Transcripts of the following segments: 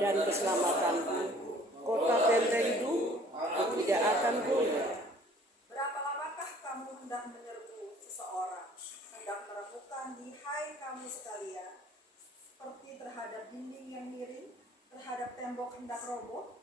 dan keselamatanku. Kota bentengku, aku tidak akan goyah. Berapa lamakah kamu hendak menyerbu seseorang, hendak meremukan lihai kamu sekalian, seperti terhadap dinding yang miring, terhadap tembok hendak roboh?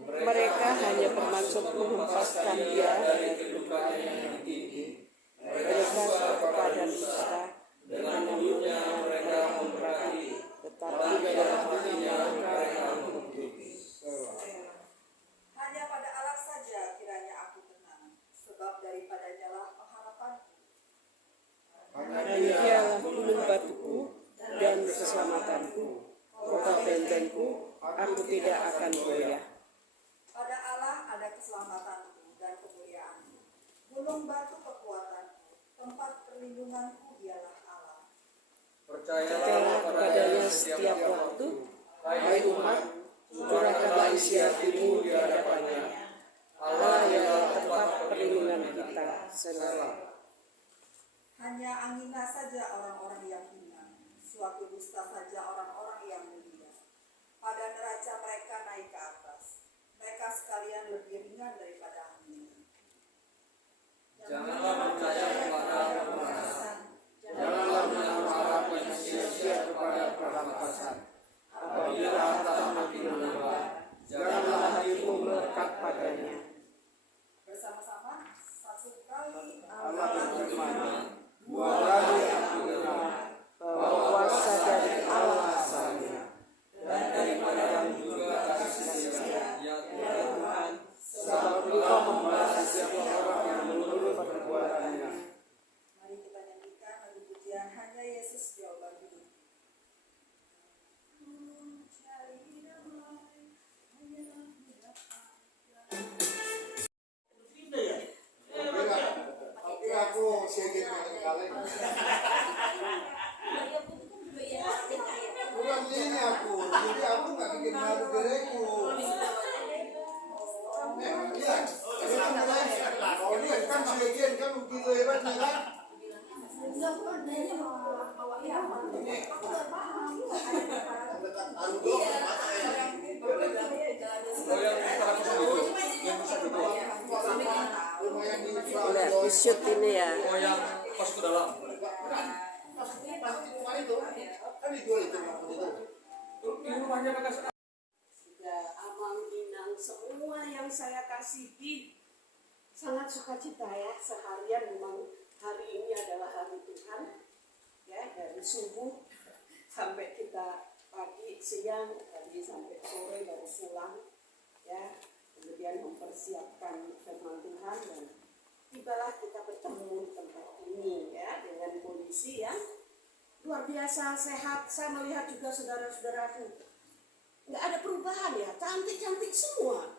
Mereka hanya bermaksud menghempaskan dia dari kedudukan yang tinggi. Mereka kepada dusta, dengan mulutnya mereka memberkati, tetapi dalam hatinya mereka mengkutuk. Hanya pada Allah saja kiranya aku tenang, sebab daripadanya lah pengharapanku. Hanya dialah gunung batuku dan keselamatanku, kota bentengku, aku tidak akan goyah. Pada Allah ada keselamatanku dan kemuliaanku, gunung batu kekuatanku, tempat perlindunganku ialah Allah. Percayalah kepadanya setiap waktu, hai umat, curahkanlah isi hatimu di hadapannya. Allah ialah tempat perlindungan kita selalu. Hanya anginah saja orang-orang yang hina, suatu dusta saja orang-orang yang mulia. Pada neraca mereka naik ke atas, mereka sekalian lebih ringan daripada angin. Janganlah percaya kepada pemerasan. Janganlah menaruh harap yang sia-sia kepada perampasan. Apabila harta makin menambah, janganlah hatimu melekat padanya. Bersama-sama satu kali Allah berfirman, dua kali aku dengar bahwa kuasa dari Allah asalnya, dan daripada yang juga kasih setia, ya Tuhan, sebab Engkau membalas setiap orang yang menurut perbuatannya. Mari kita nyanyikan lagu pujian Hanya Yesus Jawaban Hidup. Tapi aku sedikit kali. Bukan ini aku, jadi aku nggak bikin malu diriku. Iya, oh ini kan sebagian kan begitu hebatnya kan? Udah isut ini ya. Oh yang pas ke dalam. Kan dijual itu Di rumahnya bekas. Sudah Amang Inang semua yang saya kasihi, sangat sukacita ya. Seharian memang hari ini adalah hari Tuhan ya, dari subuh sampai kita pagi, siang, tadi sampai sore baru pulang ya, kemudian mempersiapkan firman Tuhan dan tibalah kita bertemu di tempat ini ya, dengan kondisi yang luar biasa sehat. Saya melihat juga saudara-saudaraku nggak ada perubahan ya, cantik-cantik semua.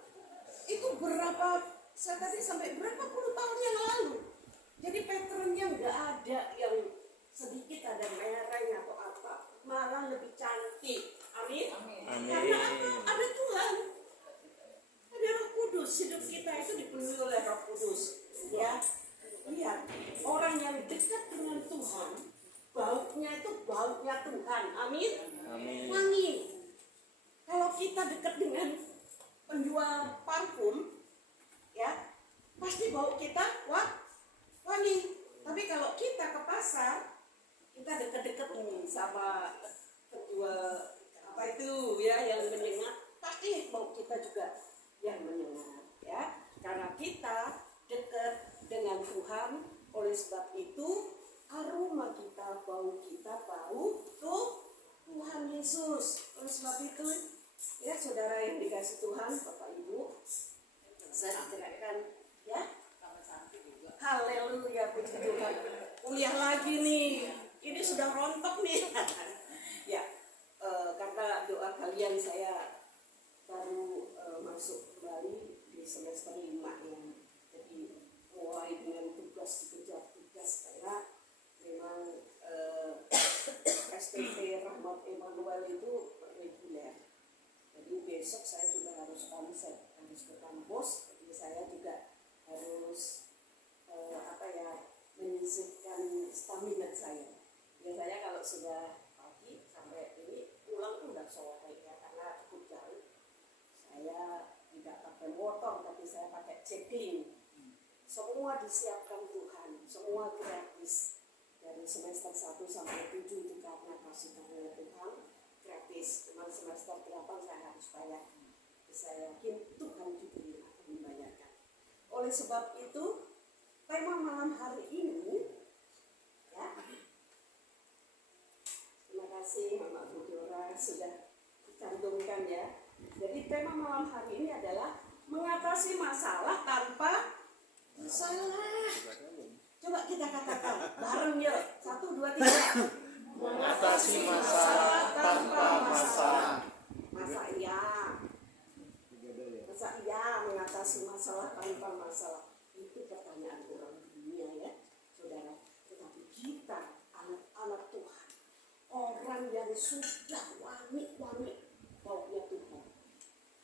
Itu berapa, saya tadi sampai berapa puluh tahun yang lalu. Jadi patternnya nggak ada yang sedikit ada merahnya atau apa, malah lebih cantik. Amin. Karena apa? Ada Tuhan, ada Roh Kudus. Hidup kita itu dipenuhi oleh Roh Kudus. Ya, lihat orang yang dekat dengan Tuhan, baunya itu baunya Tuhan. Amin. Wangi. Kalau kita dekat dengan penjual parfum, ya pasti bau kita wangi. Tapi kalau kita ke pasar, kita dekat-dekat nih sama penjual apa itu ya yang menyengat, pasti bau kita juga yang menyengat. Ya, karena kita dekat dengan Tuhan, oleh sebab itu aroma kita, bau kita, bau tuh Tuhan Yesus. Oleh sebab itu Ya saudara yang dikasih Tuhan, Bapak Ibu, saya teriakkan ya, haleluya, puji Tuhan. Kuliah lagi nih, ini sudah rontok nih. Ya, karena doa kalian saya baru masuk kembali di semester 5 ya. Jadi mulai dengan tugas dikejar tugas karena memang STT Rahmat Emmanuel itu reguler. Jadi besok saya juga harus konser, harus ke kampus. Jadi saya juga harus menyisihkan stamina saya. Biasanya kalau sudah pagi sampai ini pulang tuh udah sore ya, karena cukup jauh. Saya tidak pakai motor, tapi saya pakai cekling. Semua disiapkan Tuhan, semua gratis. Dari semester 1 sampai 7 itu karena kasih karunia Tuhan gratis. Cuma semester 8 saya harus bayar. Saya yakin Tuhan juga akan membayarkan. Oleh sebab itu, tema malam hari ini ya. Terima kasih Mama Budora sudah dicantumkan ya. Jadi tema malam hari ini adalah mengatasi masalah tanpa masalah. Coba kita katakan bareng yuk. 1, 2, 3. Mengatasi masalah tanpa masalah. Masa iya mengatasi masalah tanpa masalah? Itu pertanyaan orang dunia ya, saudara. Tetapi kita anak-anak Tuhan, orang yang sudah wangi-wangi baunya Tuhan,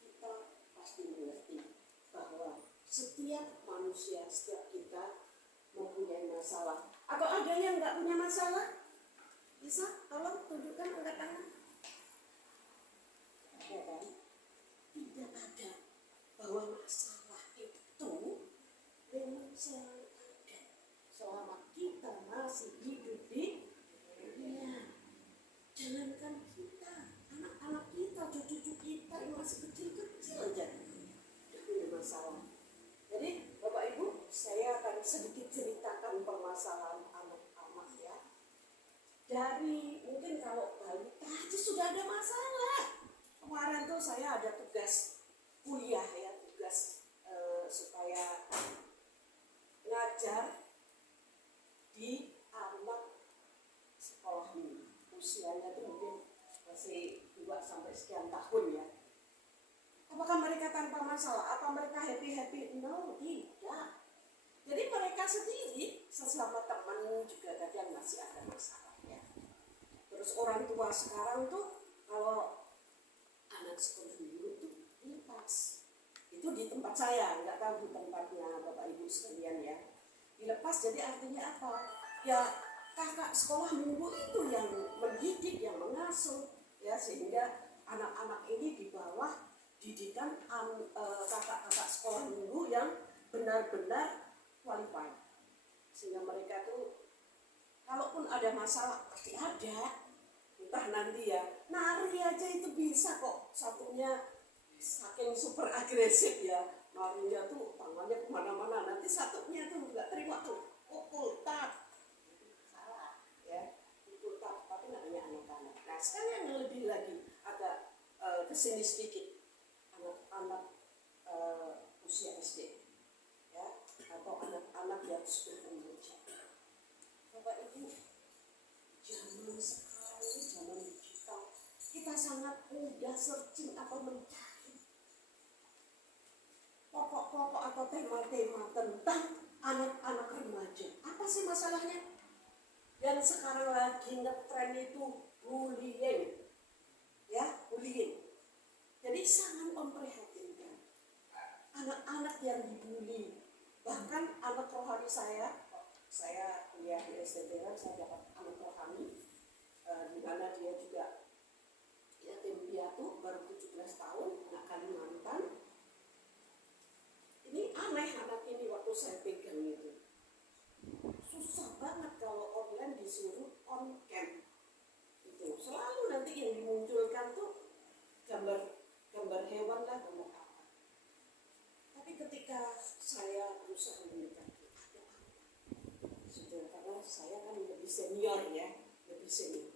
kita pasti mengerti bahwa setiap manusia, setiap kita mempunyai masalah. Atau ada yang nggak punya masalah? Bisa tolong tunjukkan angkat tangan. Ada kan? Tidak ada. Bahwa masalah itu memang selalu ada selama kita masih hidup di dunia. Jangankan kita, anak-anak kita, cucu-cucu kita yang masih kecil-kecil aja tidak punya masalah. Jadi Bapak Ibu, saya akan sedikit ceritakan permasalahan anak-anak ya. Dari mungkin kalau balita aja sudah ada masalah. Kemarin tuh saya ada tugas kuliah ya, tugas supaya ngajar di anak sekolah ini. Usianya tuh mungkin masih 2 sampai sekian tahun ya. Apakah mereka tanpa masalah? Apa mereka happy-happy? No, tidak. Jadi mereka sendiri sesama teman juga kadang masih ada masalah ya. Terus orang tua sekarang tuh kalau anak sekolah minggu tuh dilepas. Itu di tempat saya, nggak tahu di tempatnya Bapak Ibu sekalian ya. Dilepas jadi artinya apa? Ya kakak sekolah minggu itu yang mendidik, yang mengasuh ya, sehingga anak-anak ini di bawah didikan kakak-kakak sekolah minggu yang benar-benar qualified. Sehingga mereka tuh kalaupun ada masalah pasti ada. Entah nanti ya, nari aja itu bisa kok. Satunya saking super agresif ya, narinya tuh tangannya kemana-mana. Nanti satunya tuh nggak terima tuh, pukul tap. Salah ya, pukul tap. Tapi namanya anak-anak. Nah sekarang yang lebih lagi agak kesini sedikit, anak-anak usia SD ya, atau anak-anak yang sudah remaja. Bapak Ibu, zaman sekarang ini zaman digital, kita sangat mudah searching atau mencari pokok-pokok atau tema-tema tentang anak-anak remaja. Apa sih masalahnya? Yang sekarang lagi ngetren itu bullying, ya bullying. Jadi sangat memprihatinkan anak-anak yang dibully. Bahkan anak rohani saya kuliah di STTR, saya dapat anak rohani di mana dia juga yatim piatu, baru 17 tahun, anak Kalimantan. Ini aneh anak ini waktu saya pegang itu. Susah banget kalau online disuruh on cam. Itu selalu nanti yang dimunculkan tuh gambar hewan lah, gambar apa. Tapi ketika saya berusaha mendekati, ada apa? Sudah, karena saya kan lebih senior ya, lebih senior.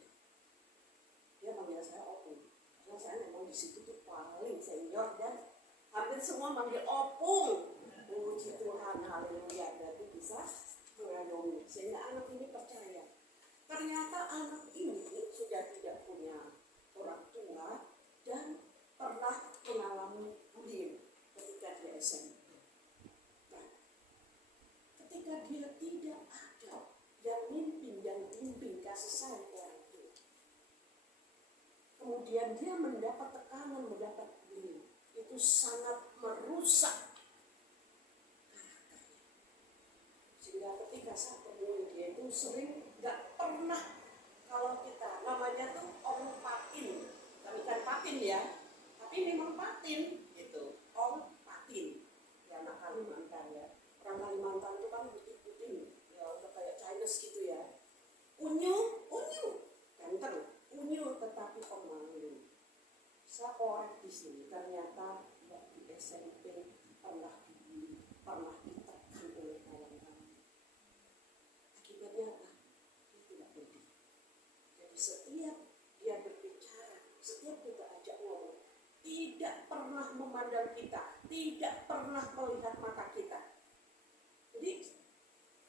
Dia panggil saya Opung, karena saya memang di situ tuh senior dan hampir semua manggil opung. Puji Tuhan, haleluya, berarti bisa mengayomi sehingga anak ini percaya. Ternyata anak ini sudah tidak punya orang tua dan pernah mengalami bullying ketika dia SMP. Nah, ketika dia tidak ada yang bimbing kasih sayang orang tua, kemudian dia mendapat tekanan, mendapat bullying, itu sangat merusak karakternya. Sehingga ketika saya temui dia itu sering gak pernah, kalau kita namanya tuh orang patin, bukan patin ya, tapi memang patin gitu, orang patin ya, anak Kalimantan ya. Orang Kalimantan itu kan putih-putih ya, udah kayak Chinese gitu ya, unyu ganteng, unyu tetapi pemalu. Saya korek di sini, ternyata waktu SMP pernah dibully, pernah ditekan oleh kawan-kawan. Akibatnya apa? Dia tidak peduli. Jadi setiap dia berbicara, setiap kita ajak ngomong, tidak pernah memandang kita, tidak pernah melihat mata kita. Jadi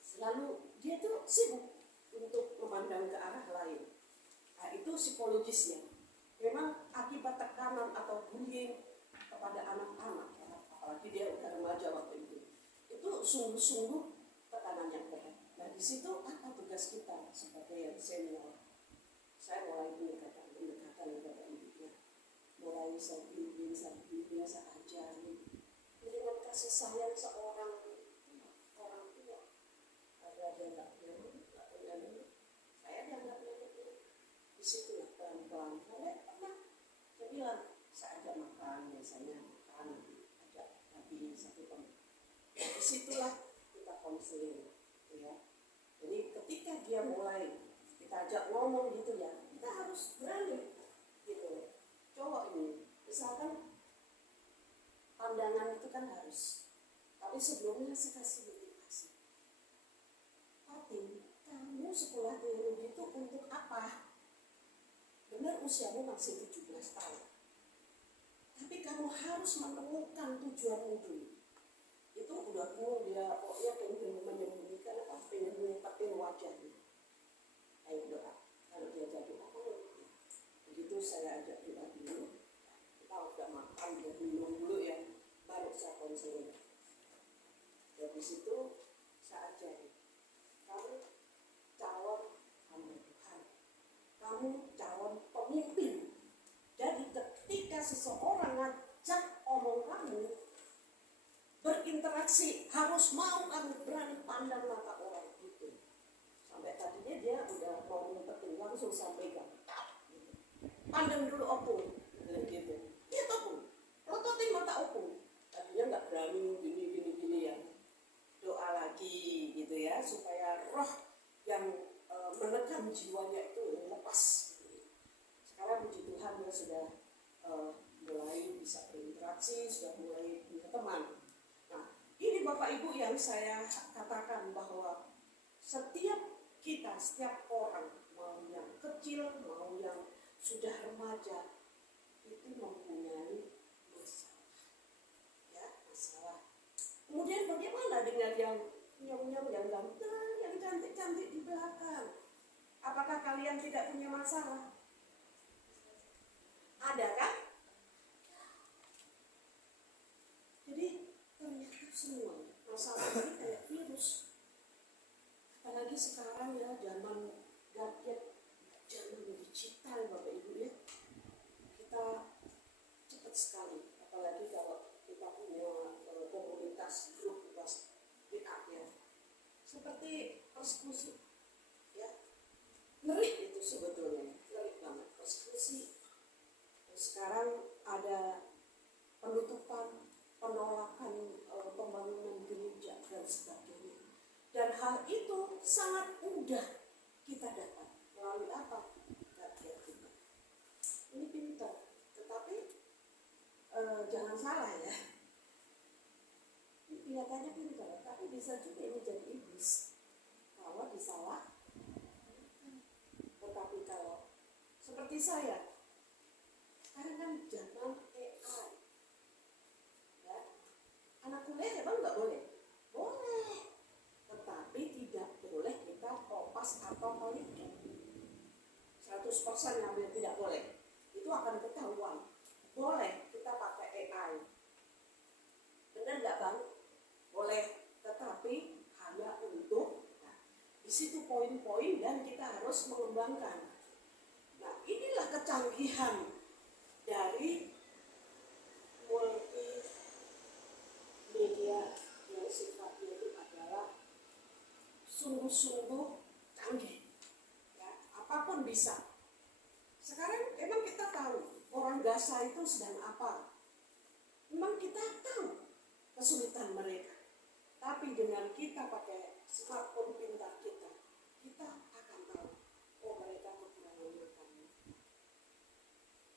selalu dia tuh sibuk untuk memandang ke arah lain. Nah, itu psikologisnya. Memang akibat tekanan atau bullying kepada anak-anak, apalagi dia udah remaja waktu itu sungguh-sungguh tekanan yang berat. Nah, di situ apa tugas kita sebagai yang senior? Saya mulai pendekatan kepada ibunya, mulai saya bimbing, saya ajari dengan kasih sayang seorang orang tua. Ada dia nggak punya dulu, saya dia nggak punya dulu. Di situ pelan-pelan, saya bilang, saya ajak makan, biasanya makan, ajak lagi satu teman. Disitulah kita konseling, ya. Jadi ketika dia mulai kita ajak ngomong gitu ya, kita harus berani, gitu. Cowok ini, misalkan pandangan itu kan harus, tapi sebelumnya saya kasih motivasi. Patin, kamu sekolah teologi itu untuk apa? Benar usiamu masih 17 tahun. Tapi kamu harus menemukan tujuanmu dulu. Itu udah dia pokoknya pengen menyembunyikan apa, pengen ngumpetin wajahnya. Ayo doa, kalau dia jadi apa? Begitu saya ajak doa dulu, kita udah makan, dia minum dulu ya, baru saya konseling. Dari situ saya ajari, kamu calon hamba Tuhan, kamu calon pemimpin. Jadi ketika seseorang ngajak omong kamu berinteraksi, harus mau kamu berani pandang mata orang itu. Sampai tadinya dia udah mau ngumpetin, langsung sampaikan, pandang dulu opung, gitu. Iya opung, lototin mata opung. Tadinya nggak berani gini ya. Doa lagi gitu ya, supaya roh yang menekan jiwanya itu lepas. Sekarang puji Tuhan dia sudah mulai bisa berinteraksi, sudah mulai punya teman. Nah, ini Bapak Ibu yang saya katakan bahwa setiap kita, setiap orang, mau yang kecil, mau yang sudah remaja, itu mempunyai masalah. Ya, masalah. Kemudian bagaimana dengan yang nyong-nyong, yang ganteng, yang cantik-cantik di belakang? Apakah kalian tidak punya masalah? Ada kan? Jadi ternyata semua masalah ini kayak virus. Apalagi sekarang ya, zaman gadget, zaman digital Bapak Ibu ya, kita cepat sekali. Apalagi kalau kita punya komunitas grup WA ya, seperti persekusi ya, ngeri itu sebetulnya, ngeri banget persekusi. Sekarang ada penutupan, penolakan pembangunan gereja dan sebagainya. Dan hal itu sangat mudah kita dapat melalui apa? Gadget kita. Ini pintar, tetapi jangan salah ya. Ini kelihatannya pintar, tapi bisa juga ini jadi iblis kalau disalah. Tetapi kalau seperti saya, sekarang kan zaman AI, 100% ngambil, tidak boleh. Itu akan ketahuan. Boleh kita pakai AI. Benar nggak Bang? Boleh, tetapi hanya untuk, nah, di situ poin-poin dan kita harus mengembangkan. Nah, inilah kecanggihan dari multimedia yang sifatnya itu adalah sungguh-sungguh canggih. Ya, apapun bisa. Sekarang emang kita tahu orang Gaza itu sedang apa. Memang kita tahu kesulitan mereka. Tapi dengan kita pakai smartphone pintar kita akan tahu, oh mereka kekurangan makan.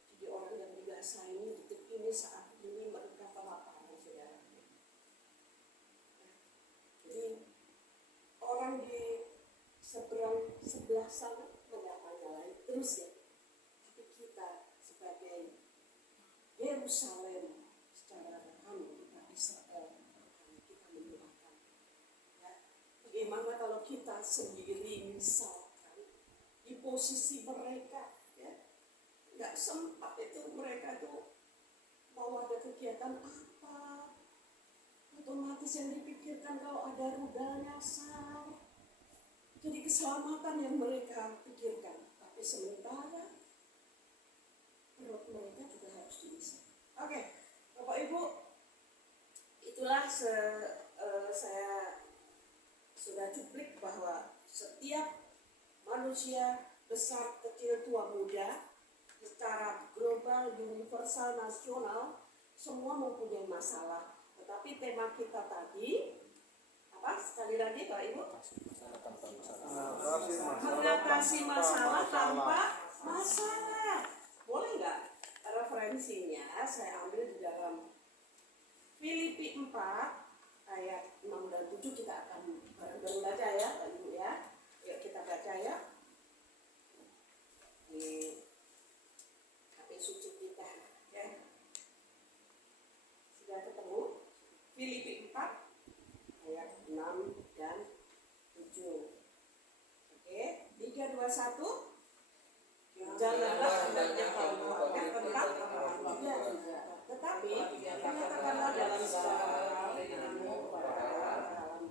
Jadi orang yang di Gaza ini detik ini saat ini mereka kelaparan, saudara. Jadi orang di sebelah sana menyala-nyalain terus ya. Tapi kita sebagai Yerusalem secara rohani kita Israel kita mendoakan. Ya. Bagaimana kalau kita sendiri misalkan di posisi mereka, ya, nggak sempat itu mereka tuh mau ada kegiatan apa, otomatis yang dipikirkan kalau ada rudal nyasar. Jadi keselamatan yang mereka pikirkan, tapi sementara perut mereka juga harus diisi. Oke, Bapak Ibu, itulah saya sudah cuplik bahwa setiap manusia besar, kecil, tua, muda, secara global, universal, nasional, semua mempunyai masalah. Tetapi tema kita tadi apa? Sekali lagi Pak Ibu, mengatasi masalah tanpa masalah. Boleh nggak? Referensinya saya ambil di dalam Filipi 4 ayat 6 dan 7. Kita akan bareng-bareng baca ya Pak Ibu ya. Yuk kita baca ya di HP suci kita ya. Sudah ketemu? Filipi 4 ayat 6 dan 7. Oke, 3, 2, 1. Janganlah hendaknya kamu memakai tentang dia juga, tetapi nyatakanlah dalam segala hal denganmu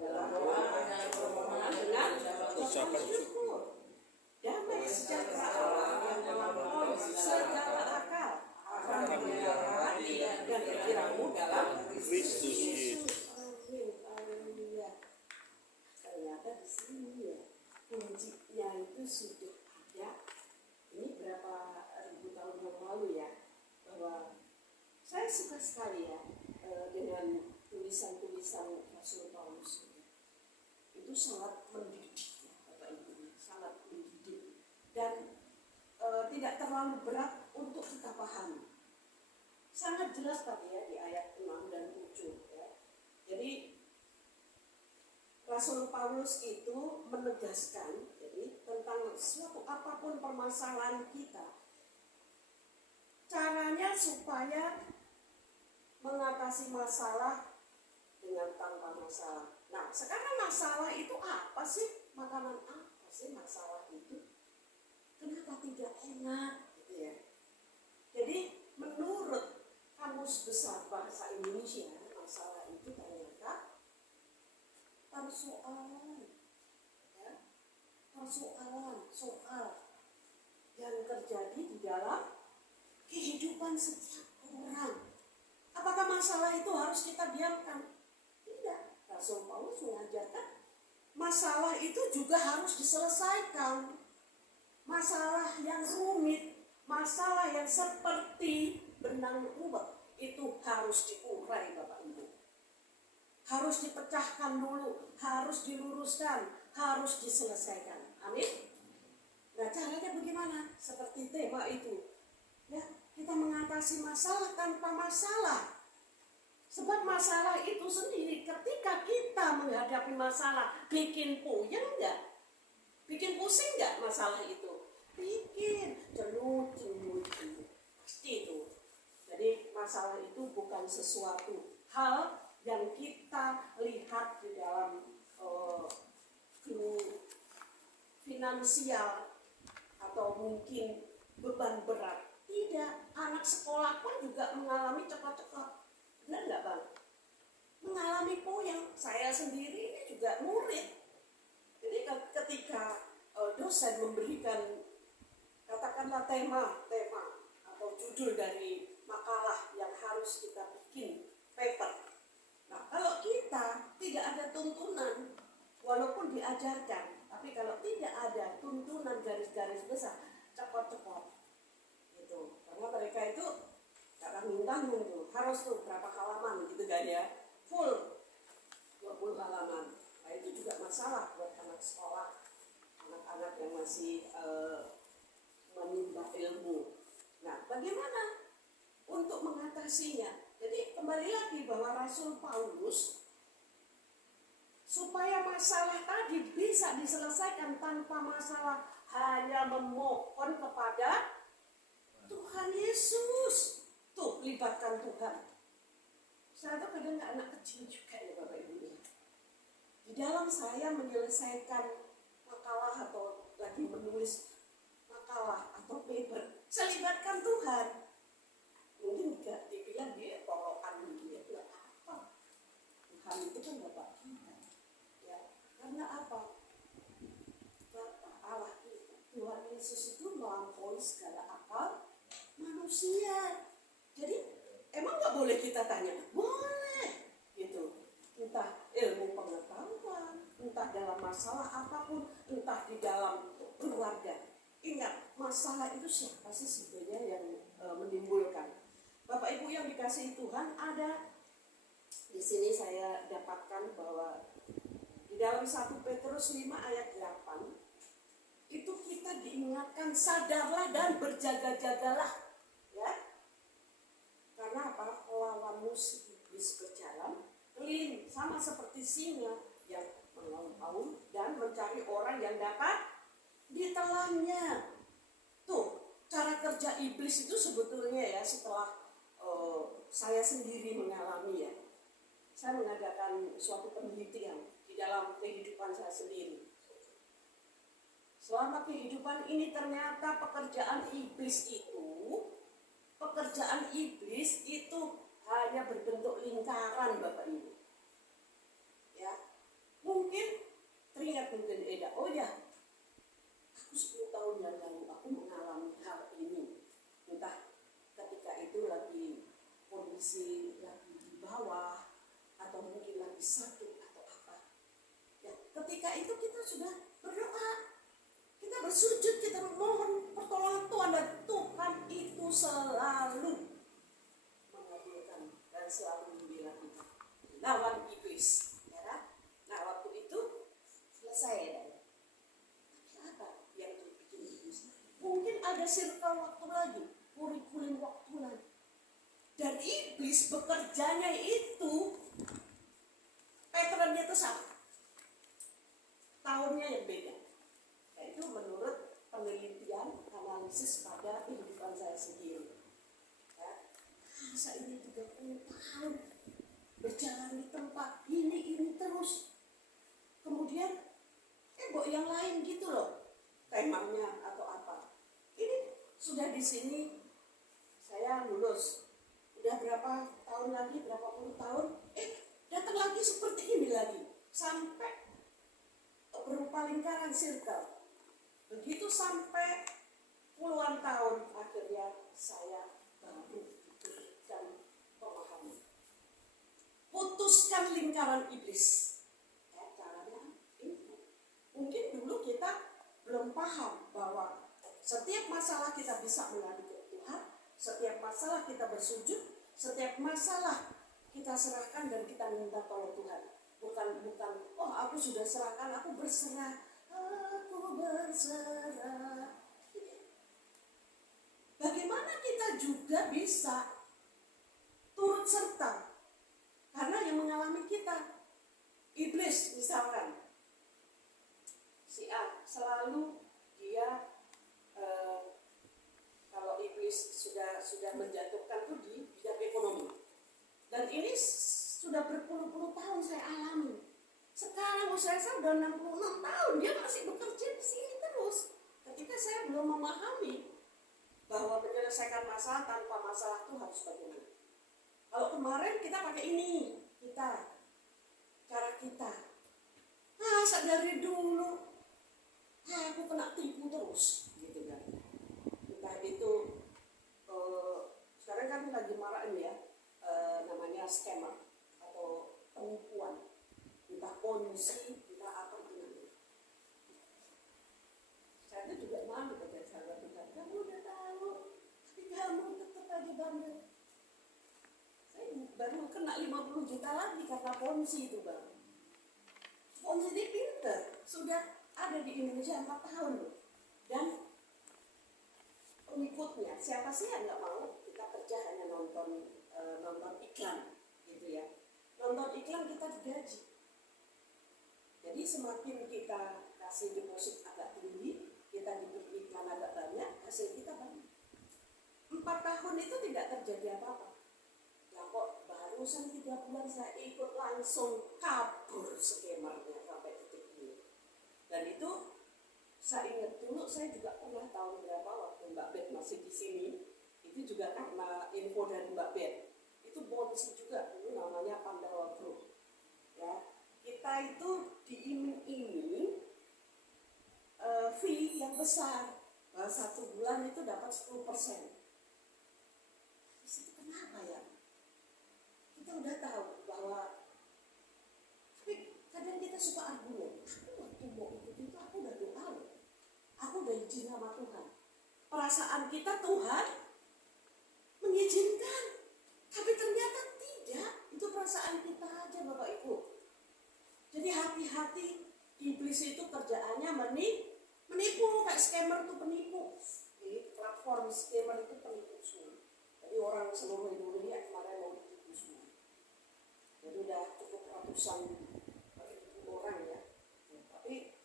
dalam doa dan permohonan dengan ucapan syukur. Damai sejahtera Allah yang melampaui segala akal akan memelihara hati dan pikiranmu dalam Kristus Yesus. Amin. Ternyata di sini ya kuncinya itu sudah ada. Ini berapa ribu tahun yang lalu ya, bahwa saya suka sekali ya dengan tulisan-tulisan Rasul Paulus. Itu sangat mendidik ya Bapak Ibu, sangat mendidik dan tidak terlalu berat untuk kita pahami. Sangat jelas tadi ya di ayat 6 dan 7 ya. Jadi Rasul Paulus itu menegaskan jadi tentang suatu apapun permasalahan kita, caranya supaya mengatasi masalah dengan tanpa masalah. Nah, sekarang masalah itu apa sih? Makanan apa sih masalah itu? Kenapa tidak enak? Gitu ya. Jadi menurut Kamus Besar Bahasa Indonesia, masalah itu ternyata persoalan, ya, persoalan, soal yang terjadi di dalam kehidupan setiap orang. Apakah masalah itu harus kita diamkan? Tidak. Rasul Paulus mengajarkan masalah itu juga harus diselesaikan. Masalah yang rumit, masalah yang seperti benang ubat itu harus diurai Bapak Ibu. Harus dipecahkan dulu, harus diluruskan, harus diselesaikan. Amin. Nah, caranya bagaimana? Seperti tema itu. Ya, kita mengatasi masalah tanpa masalah. Sebab masalah itu sendiri ketika kita menghadapi masalah, bikin puyeng enggak? Bikin pusing enggak masalah itu? Bikin jenuh. Pasti itu. Jadi masalah itu bukan sesuatu hal yang kita lihat di dalam finansial atau mungkin beban berat. Tidak, anak sekolah pun juga mengalami cekot-cekot. Benar nggak Bang? Mengalami puyeng. Saya sendiri ini juga murid. Jadi ketika dosen memberikan katakanlah tema atau judul dari makalah yang harus kita bikin paper. Nah, kalau kita tidak ada tuntunan, walaupun diajarkan, tapi kalau tidak ada tuntunan garis-garis besar, cekot-cekot, gitu. Karena mereka itu kadang tanggung tuh, harus tuh berapa halaman gitu kan ya, full 20 halaman. Nah itu juga masalah buat anak sekolah, anak-anak yang masih menimba ilmu. Nah, bagaimana untuk mengatasinya? Jadi kembali lagi bahwa Rasul Paulus supaya masalah tadi bisa diselesaikan tanpa masalah hanya memohon kepada Tuhan Yesus. Tuh, libatkan Tuhan. Saya tuh kadang anak kecil juga ya Bapak Ibu. Di dalam saya menyelesaikan makalah atau lagi menulis makalah atau paper, saya libatkan Tuhan. Mungkin juga dibilang dia tolokan gitu ya, tidak apa. Tuhan itu kan Bapak kita. Ya, karena apa? Bapak Allah kita, Tuhan Yesus itu melampaui segala akal manusia. Jadi emang nggak boleh kita tanya? Boleh, gitu. Entah ilmu pengetahuan, entah dalam masalah apapun, entah di dalam keluarga. Ingat, masalah itu siapa sih sebenarnya yang menimbulkan? Bapak Ibu yang dikasihi Tuhan, ada di sini saya dapatkan bahwa di dalam 1 Petrus 5 ayat 8 itu kita diingatkan sadarlah dan berjaga-jagalah, ya. Karena apa? Lawan musuh iblis berjalan keliling sama seperti singa yang mengaum-aum dan mencari orang yang dapat ditelannya. Tuh, cara kerja iblis itu sebetulnya ya setelah saya sendiri mengalami ya. Saya mengadakan suatu penelitian di dalam kehidupan saya sendiri. Selama kehidupan ini ternyata pekerjaan iblis itu hanya berbentuk lingkaran Bapak Ibu. Ya. Mungkin teringat mungkin Eda, oh ya, aku 10 tahun yang lalu aku mengalami hal ini. Entah ketika itu lagi kondisi lagi di bawah atau mungkin lagi sakit atau apa. Ya, ketika itu kita sudah berdoa, kita bersujud, kita memohon pertolongan Tuhan, dan Tuhan itu selalu mengabulkan dan selalu membela kita lawan iblis. Ya. Nah waktu itu selesai ya. Apa yang dibikin iblis? Mungkin ada circle waktu lagi, kurikulum waktu lagi. Dan iblis bekerjanya itu patternnya itu sama, tahunnya yang beda. Itu menurut penelitian analisis pada kehidupan saya sendiri. Ya, masa ini 30 tahun berjalan di tempat ini terus. Kemudian yang lain gitu loh, temanya atau apa. Ini sudah di sini saya lulus. Udah berapa tahun lagi, berapa puluh tahun, datang lagi seperti ini lagi. Sampai berupa lingkaran circle. Begitu sampai puluhan tahun, akhirnya saya baru diberikan pemahaman. Putuskan lingkaran iblis. Caranya ini. Mungkin dulu kita belum paham bahwa setiap masalah kita bisa mengadu ke Tuhan, setiap masalah kita bersujud, setiap masalah kita serahkan dan kita minta tolong Tuhan. Bukan, oh aku sudah serahkan, aku berserah. Bagaimana kita juga bisa turut serta? Karena yang mengalami kita, iblis misalkan, si A selalu dia kalau iblis sudah menjatuhkan tuh di bidang ekonomi. Dan ini sudah berpuluh-puluh tahun saya alami. Sekarang usia saya sudah 66 tahun, dia masih bekerja di sini terus. ketika saya belum memahami bahwa menyelesaikan masalah tanpa masalah itu harus bagaimana. Kalau kemarin kita pakai ini, cara kita. Dari dulu, aku kena tipu terus, gitu kan. Entah itu, sekarang kan lagi marak ini ya, namanya scammer atau penipuan, entah ponzi, entah apa itu. Saya juga malu pada sahabat Tuhan, kamu udah tahu, tapi kamu tetap aja bandel. Saya baru kena 50 juta lagi karena ponzi itu bang. Ponzi ini pinter, sudah ada di Indonesia 4 tahun loh. Dan pengikutnya, siapa sih yang nggak mau kita kerja hanya nonton iklan gitu ya. Nonton iklan kita digaji. Jadi semakin kita kasih deposit agak tinggi, kita diberi iklan agak banyak, hasil kita banyak. 4 tahun itu tidak terjadi apa-apa. Ya kok barusan 3 bulan saya ikut langsung kabur skemernya sampai detik ini. Dan itu saya ingat dulu saya juga pernah tahun berapa waktu Mbak Bet masih di sini, itu juga karena info dari Mbak Bet. Itu bonus juga dulu namanya Pandawa Group. Ya, kita itu diiming-iming fee yang besar. 1 bulan itu dapat 10%. Terus itu kenapa ya? Kita udah tahu bahwa, tapi kadang kita suka argumen. Aku waktu mau ikut itu aku udah doa loh. Aku udah izin sama Tuhan. Perasaan kita Tuhan mengizinkan, tapi ternyata tidak. Itu perasaan kita aja Bapak Ibu. Jadi hati-hati, iblis itu kerjaannya menipu, kayak scammer itu penipu. Di platform scammer itu penipu semua. Jadi orang seluruh Indonesia kemarin mau ditipu semua. Jadi udah cukup ratusan ribu orang ya. Tapi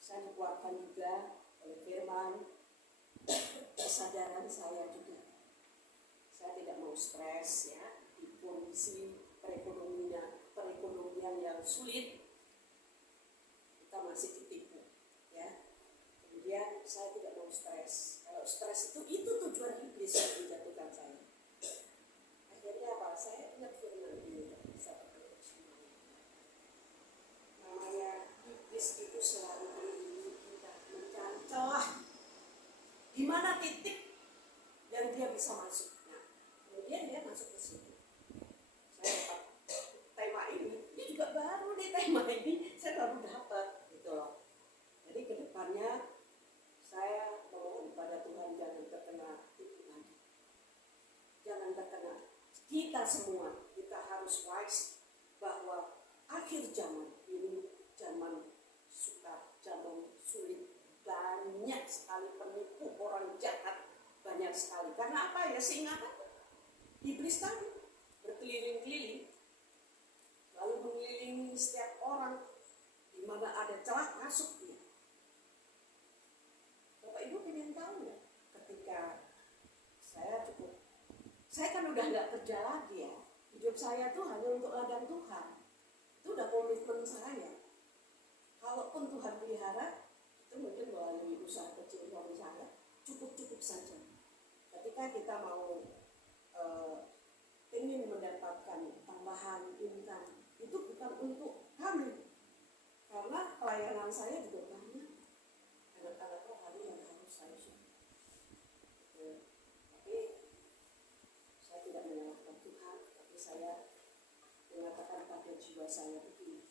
saya dikuatkan juga oleh firman, kesadaran saya juga. Saya tidak mau stres ya di kondisi perekonomian yang sulit. Kita masih ditipu ya. Kemudian saya tidak mau stres. Kalau stres itu tujuan iblis yang menjatuhkan saya. Akhirnya apa? Saya ingat firman ini bisa berdoa semuanya. Namanya iblis itu selalu melindungi kita, mencari celah di mana titik yang dia bisa masuk. Nah, kemudian dia masuk ke situ. Saya dapat tema ini juga baru nih tema ini saya baru dapat gitu loh. Jadi kedepannya saya mohon pada Tuhan jangan terkena tipu lagi. Jangan terkena. Kita semua kita harus wise bahwa akhir zaman ini zaman sukar, zaman sulit, banyak sekali penipu, orang jahat banyak sekali. Karena apa ya? Sehingga iblis tadi berkeliling-keliling, lalu mengelilingi setiap orang di mana ada celah masuk dia. Bapak Ibu ingin tahu ya, ketika saya kan udah nggak kerja lagi ya, hidup saya tuh hanya untuk ladang Tuhan. Itu udah komitmen saya. Kalaupun Tuhan pelihara, itu mungkin melalui usaha kecil suami saya, cukup-cukup saja. Ketika kita mau ingin mendapatkan tambahan income, itu bukan untuk kami, karena pelayanan saya juga banyak, anak-anak rohani yang harus saya support. Tapi saya tidak menyalahkan Tuhan, tapi saya mengatakan pada jiwa saya begini: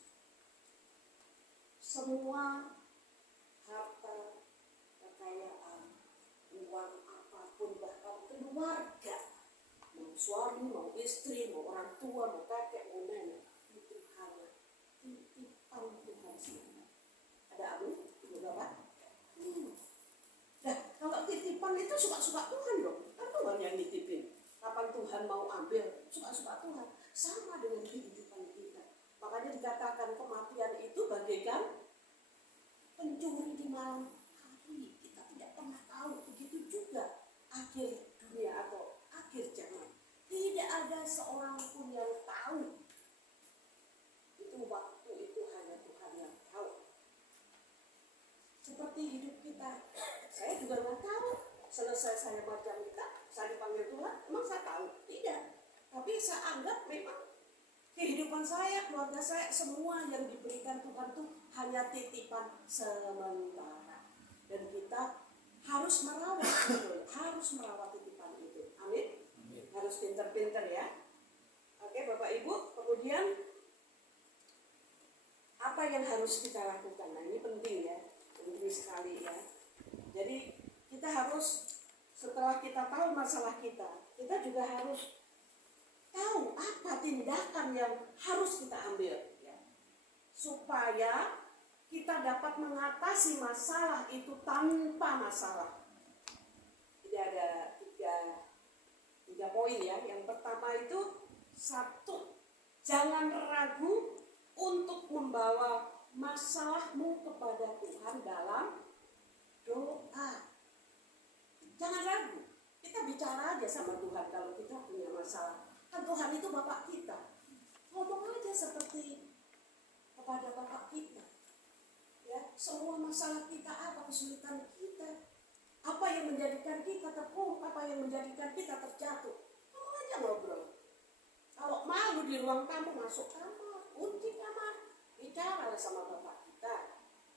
semua harta, kekayaan, uang apapun, bahkan keluarga, mau suami, mau istri, mau orang tua, mau kakek, mau nenek, itu hanya titipan Tuhan semata. Ada amin? Ibu Bapak? Nah, kalau titipan itu suka-suka Tuhan dong. Kan Tuhan yang nitipin. Kapan Tuhan mau ambil, suka-suka Tuhan. Sama dengan kehidupan kita. Makanya dikatakan kematian itu bagaikan pencuri di malam hari. Kita tidak pernah tahu. Begitu juga akhir dunia atau akhir zaman. Tidak ada seorang pun yang tahu. Itu waktu itu hanya Tuhan yang tahu. selesai saya baca kitab, saya dipanggil Tuhan, emang saya tahu? Tidak. Tapi saya anggap memang kehidupan saya, keluarga saya, semua yang diberikan Tuhan itu hanya titipan sementara. Dan kita harus merawat itu, harus merawat titipan itu. Amin. Harus pinter-pinter ya. Oke Bapak Ibu, kemudian apa yang harus kita lakukan? Nah ini penting ya, penting sekali ya. Jadi kita harus, setelah kita tahu masalah kita juga harus tahu apa tindakan yang harus kita ambil ya, supaya kita dapat mengatasi masalah itu tanpa masalah. Jadi ada tiga poin ya. Yang pertama itu, satu, jangan ragu untuk membawa masalahmu kepada Tuhan dalam doa. Jangan ragu. Kita bicara aja sama Tuhan kalau kita punya masalah. Kan Tuhan itu Bapak kita. Ngomong aja seperti kepada Bapak kita. Ya, semua masalah kita, apa kesulitan kita, apa yang menjadikan kita terpuruk, apa yang menjadikan kita terjatuh. Ngomong aja, ngobrol. Kalau malu di ruang tamu, masuk kamar, kunci kamar, bicara sama Bapak kita.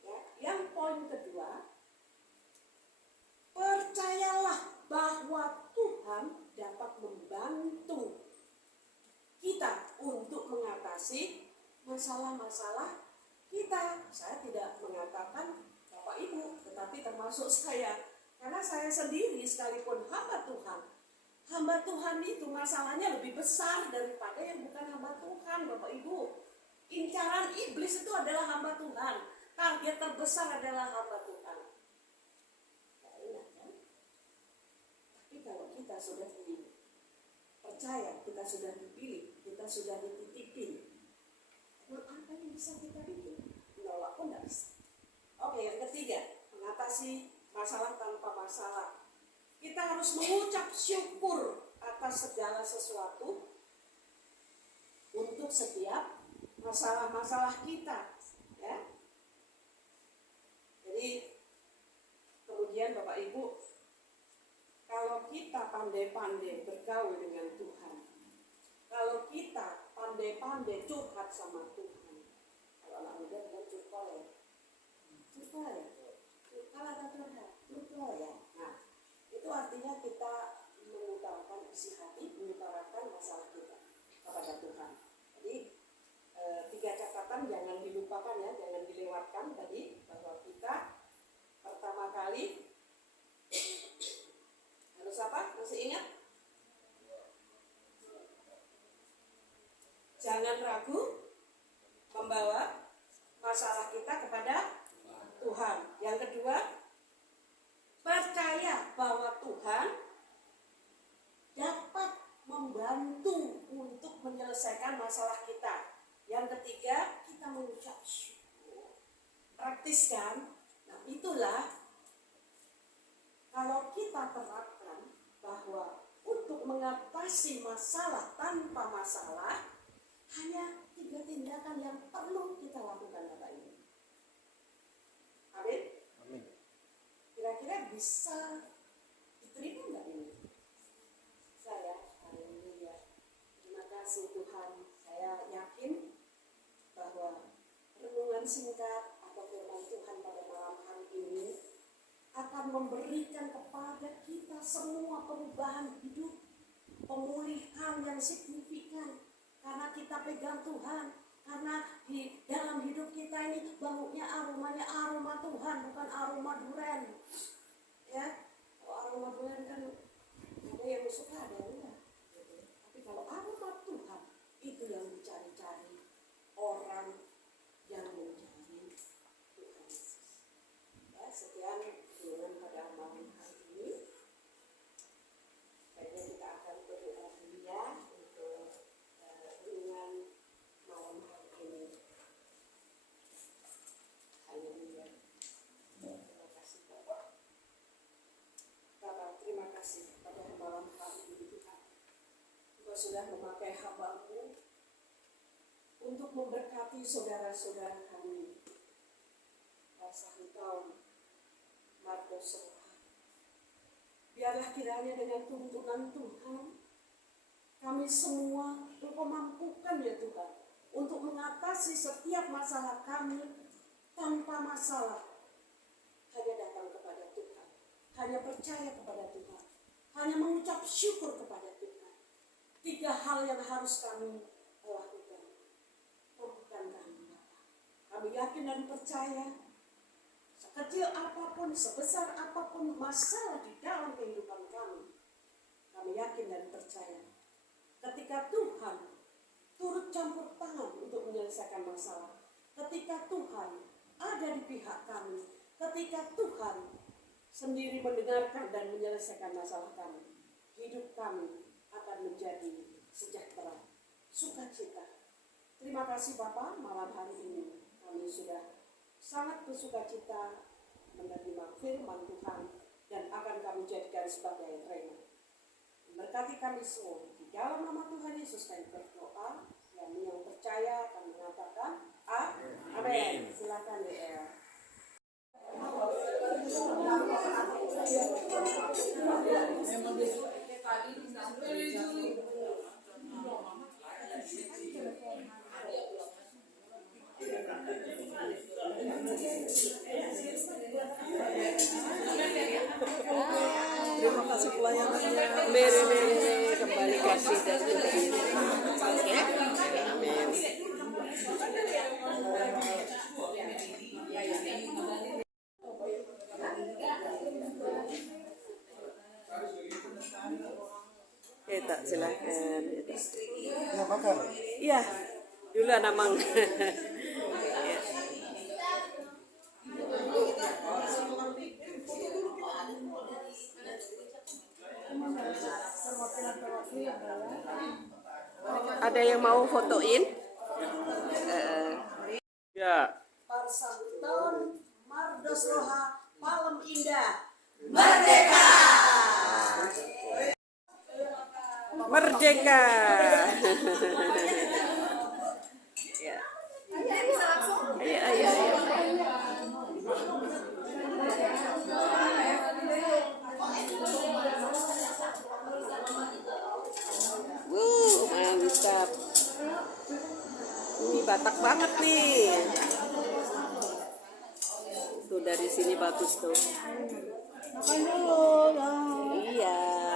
Ya. Yang poin kedua, percayalah bahwa Tuhan dapat membantu kita untuk mengatasi masalah-masalah kita. Saya tidak mengatakan Bapak Ibu, tetapi termasuk saya. Karena saya sendiri sekalipun hamba Tuhan. Hamba Tuhan itu masalahnya lebih besar daripada yang bukan hamba Tuhan, Bapak Ibu. Incaran iblis itu adalah hamba Tuhan. Target terbesar adalah hamba Tuhan. Tapi kalau kita sudah percaya, kita sudah dipilih, kita sudah dititipin, apa yang bisa kita bikin? Menolak pun tidak bisa. Oke, yang ketiga, mengatasi masalah tanpa masalah. Kita harus mengucap syukur atas segala sesuatu untuk setiap masalah-masalah kita. Ya. Jadi kemudian Bapak Ibu, kalau kita pandai-pandai bergaul dengan Tuhan, kalau kita pandai-pandai curhat sama Tuhan, kalau anak muda kan curcol ya, kalau ada curcol ya. Nah, itu artinya kita mengutarakan isi hati, mengutarakan masalah kita kepada Tuhan. Jadi 3 catatan jangan dilupakan ya, jangan dilewatkan tadi, bahwa kita pertama kali harus apa? Masih ingat? Jangan ragu membawa masalah kita kepada Tuhan. Yang kedua, percaya bahwa Tuhan dapat membantu untuk menyelesaikan masalah kita. Yang ketiga, kita mengucap syukur. Praktiskan. Nah, itulah kalau kita terapkan bahwa untuk mengatasi masalah tanpa masalah, hanya 3 tindakan yang perlu kita lakukan, Bapak Ibu. Amin? Amin. Kira-kira bisa diterima nggak ini? Saya, haleluya. Terima kasih Tuhan. Saya yakin bahwa renungan singkat atau firman Tuhan pada malam hari ini akan memberikan kepada kita semua perubahan hidup, pemulihan yang signifikan. Karena kita pegang Tuhan, karena di dalam hidup kita ini baunya aromanya aroma Tuhan, bukan aroma duren. Ya, kalau aroma duren kan ada yang suka, ada yang enggak. Tapi kalau aroma Tuhan, itu yang dicari-cari orang yang mencari Tuhan Yesus. Ya, sekian dengan pada malam hari ini. Baiknya kita akan berdoa dulu ya untuk dengan malam hari ini. Haleluya. Terima kasih Bapak. Bapak, terima kasih pada malam hari ini Tuhan. Engkau sudah memakai hamba-Mu untuk memberkati saudara-saudara kami. Pasah Engkau, Marcos Rohan. Biarlah kiranya dengan tuntunan Tuhan, kami semua Engkau mampukan ya Tuhan, untuk mengatasi setiap masalah kami tanpa masalah. Hanya datang kepada Tuhan, hanya percaya kepada Tuhan, hanya mengucap syukur kepada Tuhan. 3 hal yang harus kami lakukan. Mampukan kami Bapa. Kami yakin dan percaya, sekecil apapun, sebesar apapun masalah di dalam kehidupan kami yakin dan percaya, ketika Tuhan turut campur tangan untuk menyelesaikan masalah, ketika Tuhan ada di pihak kami, ketika Tuhan sendiri mendengarkan dan menyelesaikan masalah kami, hidup kami akan menjadi sejahtera, sukacita. Terima kasih Bapak, malam hari ini kami sudah sangat bersukacita menerima firman Tuhan dan akan kami jadikan sebagai rema. Berkati kami semua di dalam nama Tuhan Yesus kami berdoa, dan yang percaya akan mengatakan amin. Silakan ya. Terima kasih pelayanannya. Meri kembali kasih dan ya. Amin. Kita silakan. Ya makan. Iya, dulu anak mang. Ada yang mau fotoin? Ya. Parsanton Mardos Roha Palem Indah. Merdeka. Ya. Ayo. Mantap. Ini Batak banget nih. Tuh dari sini bagus tuh. Makan dulu. Iya.